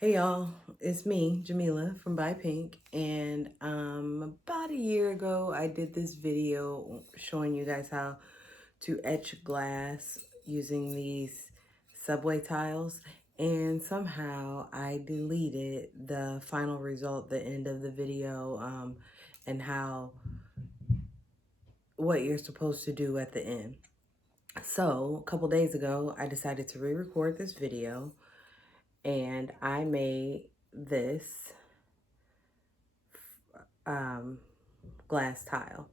Hey y'all, it's me, Jamila from Buy Pink, and about a year ago I did this video showing you guys how to etch glass using these subway tiles, and somehow I deleted the final result, the end of the video, and what you're supposed to do at the end. So a couple days ago I decided to re-record this video, and I made this glass tile,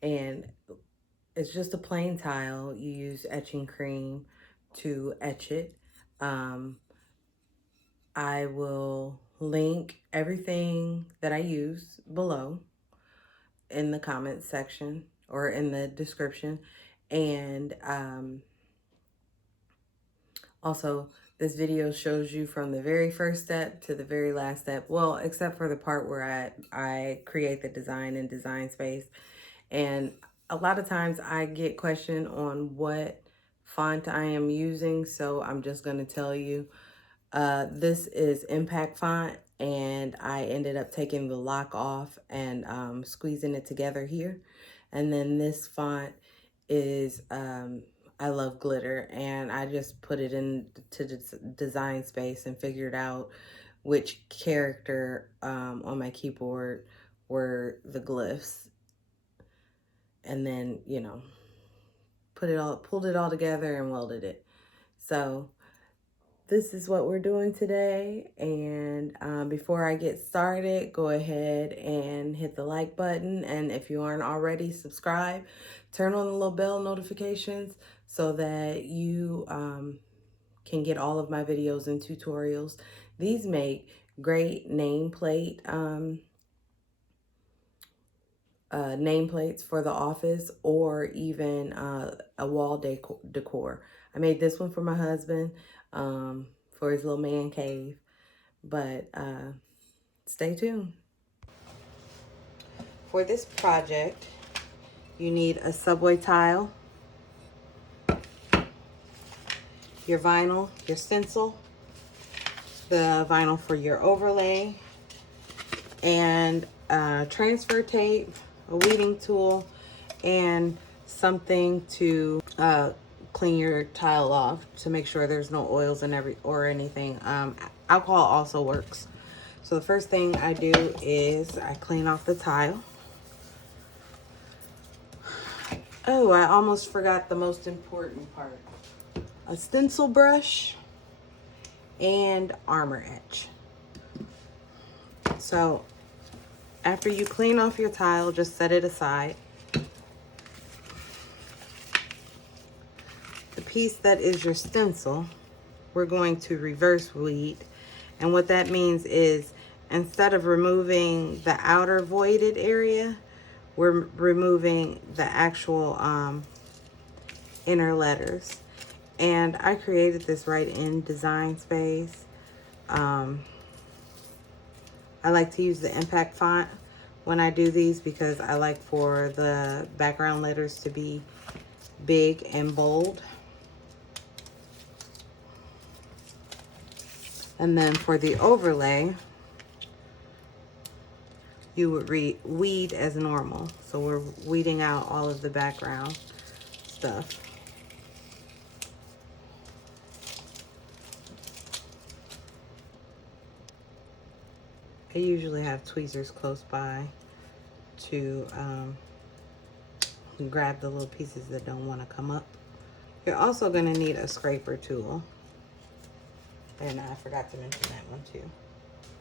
and it's just a plain tile. You use etching cream to etch it. I will link everything that I use below in the comments section or in the description, and also this video shows you from the very first step to the very last step, well, except for the part where I create the design in Design Space. And a lot of times I get questioned on what font I am using, so I'm just going to tell you. This is Impact font, and I ended up taking the lock off and squeezing it together here. And then this font is I Love Glitter, and I just put it into Design Space and figured out which character on my keyboard were the glyphs, and then, you know, pulled it all together and welded it. So this is what we're doing today. And before I get started, go ahead and hit the like button. And if you aren't already, subscribe, turn on the little bell notifications so that you can get all of my videos and tutorials. These make great nameplates for the office, or even a wall decor. I made this one for my husband for his little man cave, but stay tuned. For this project, you need a subway tile, your vinyl, your stencil, the vinyl for your overlay, and transfer tape, a weeding tool, and something to clean your tile off to make sure there's no oils and anything. Alcohol also works. So the first thing I do is I clean off the tile. Oh, I almost forgot the most important part. A stencil brush and Armor Etch. So after you clean off your tile, just set it aside. The piece that is your stencil, we're going to reverse weed. And what that means is, instead of removing the outer voided area, we're removing the actual inner letters. And I created this right in Design Space. I like to use the Impact font when I do these because I like for the background letters to be big and bold. And then for the overlay, you would weed as normal. So we're weeding out all of the background stuff. I usually have tweezers close by to grab the little pieces that don't want to come up. You're also going to need a scraper tool. And I forgot to mention that one too.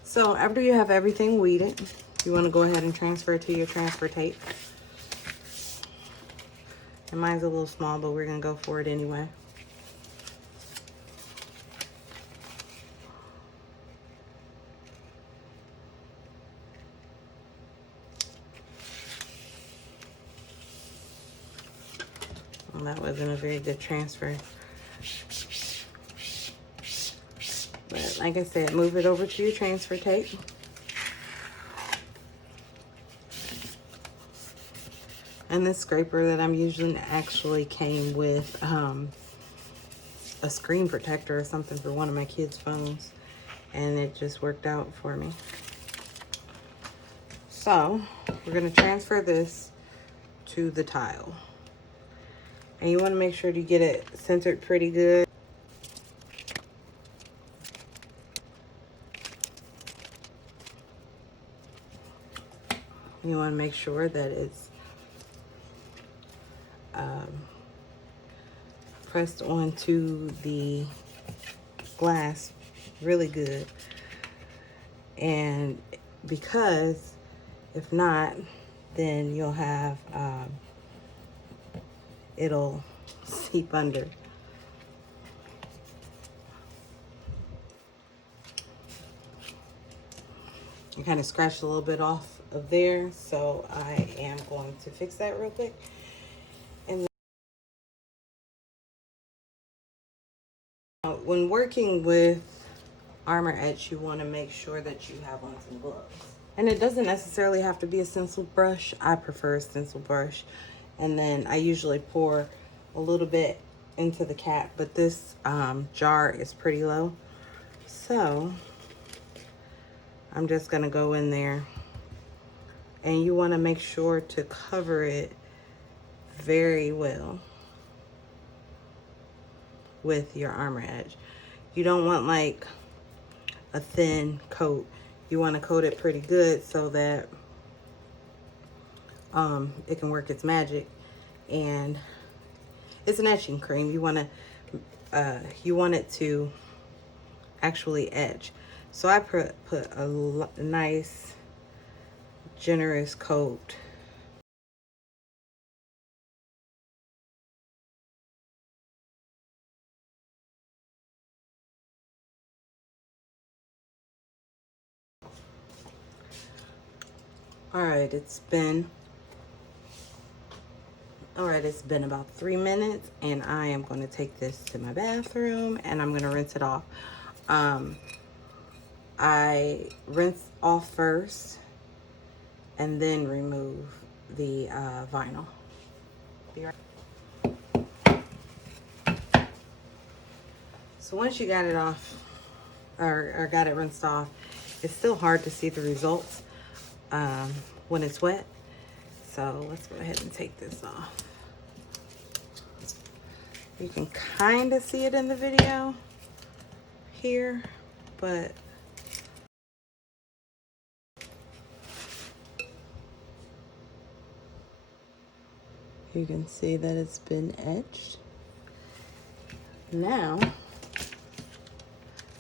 So after you have everything weeded, you want to go ahead and transfer it to your transfer tape. And mine's a little small, but we're going to go for it anyway. Well, that wasn't a very good transfer. But like I said, move it over to your transfer tape. And this scraper that I'm using actually came with a screen protector or something for one of my kids' phones. and it just worked out for me. So we're going to transfer this to the tile. And you want to make sure to get it centered pretty good. You want to make sure that it's pressed onto the glass really good. And because if not, then you'll have it'll seep under. I kind of scratched a little bit off of there, so I am going to fix that real quick. And when working with armor etch, you want to make sure that you have on some gloves. And it doesn't necessarily have to be a stencil brush. I prefer a stencil brush. And then I usually pour a little bit into the cap, but this jar is pretty low. So I'm just gonna go in there, and you wanna make sure to cover it very well with your armor etch. You don't want like a thin coat. You wanna coat it pretty good so that it can work its magic. And it's an etching cream. You want it to actually etch. So I put a nice generous coat. All right, it's been about 3 minutes, and I am going to take this to my bathroom and I'm going to rinse it off. I rinse off first and then remove the vinyl. Be right. So once you got it off, or got it rinsed off, it's still hard to see the results when it's wet. So let's go ahead and take this off. You can kind of see it in the video here, but you can see that it's been etched. Now,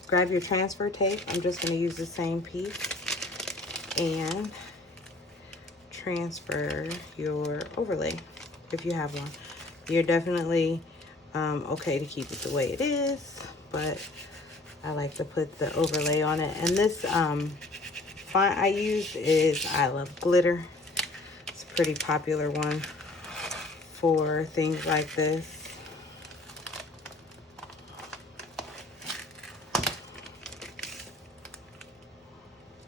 grab your transfer tape. I'm just going to use the same piece and transfer your overlay if you have one. You're definitely okay to keep it the way it is, but I like to put the overlay on it. And this font I use is I Love Glitter. It's a pretty popular one for things like this.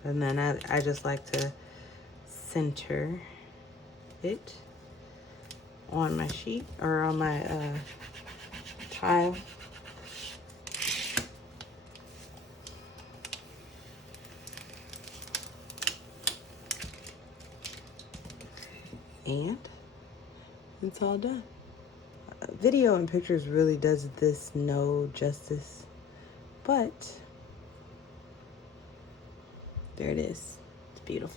And then I just like to center it on my sheet or on my tile. And it's all done. Video and pictures really does this no justice, but there it is. It's beautiful.